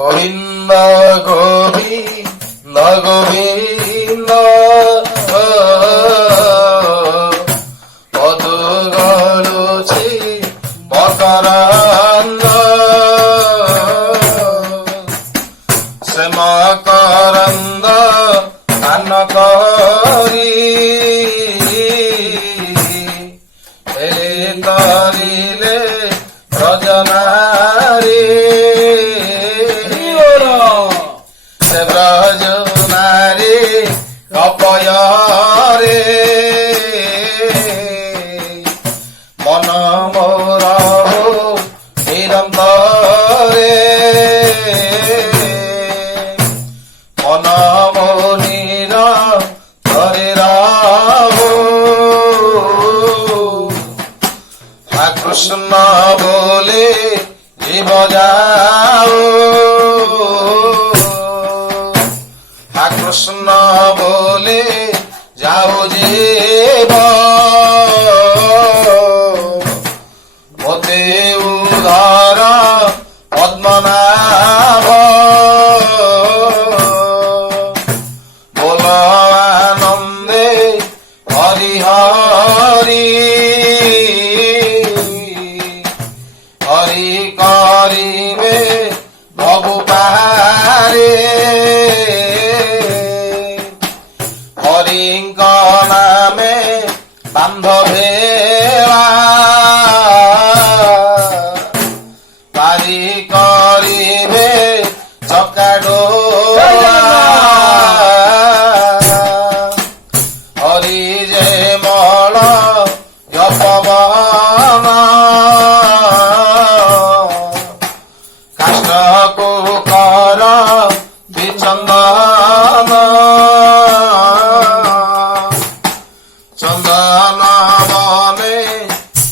গোবিন্দ গোবিন্দ গোবিন্দ পদ গলুছি মকরন্দ সে মকরন্দ পান করি তরিলে ব্রজনারী সে ব্রজনারী কপয়রে মন মোর নিরন্তরে মন মনির ধরে রাহো কৃষ্ণ বলে জীব যাও কৃষ্ণ বলে যাও জীব মতে উদার পদ্মনাভ বল আনন্দে হরি হরি হরি করিবে ভবু পারে হরিঙ্ক নামে বান্ধবে পারি করিবে চকাডো হরি যে মল যপবন কাষ্টকু কর বিচন্দন চন্দন বনে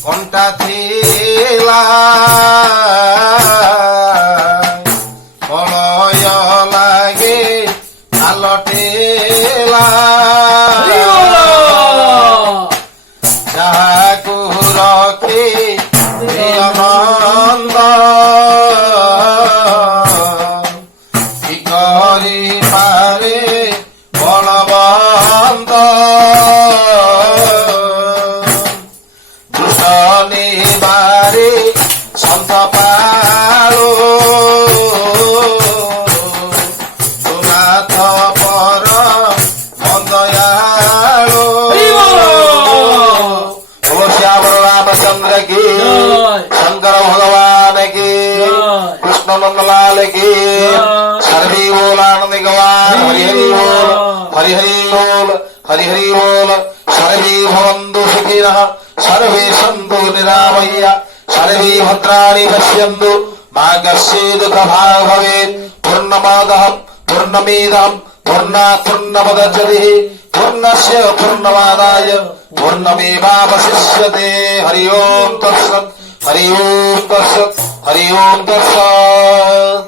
কণ্টা থিলা মলয় লাগে আলটেলা যাহাকু রখে প্রিয়নন্দ কি করি পারে বলবন্ত দুষ্ট নিবারে সন্ত পালো সুনাথ পর মন্দয়ালো শ্যামর রামচন্দ্র কি শঙ্কর ভগवान की कृष्ण नंदलाल की सर्वे बोल आनंद गवान हरि हरि बोल हरि हरि बोल हरि हरि बोल सर्वे भवन्तु सुखिनः सर्वे सन्तु निरामया सर्वे भद्राणि पश्यन्तु मा कश्चित् दुःखभाग् भवेत् पूर्णमादः पूर्णमेदं पूर्णात् पूर्णमुदच्यते पूर्णस्य पूर्णमादाय पूर्णमेवावशिष्यते हरि ओम तत्सत् हरि ओम तत्सत् हरि ओम तत्सत्।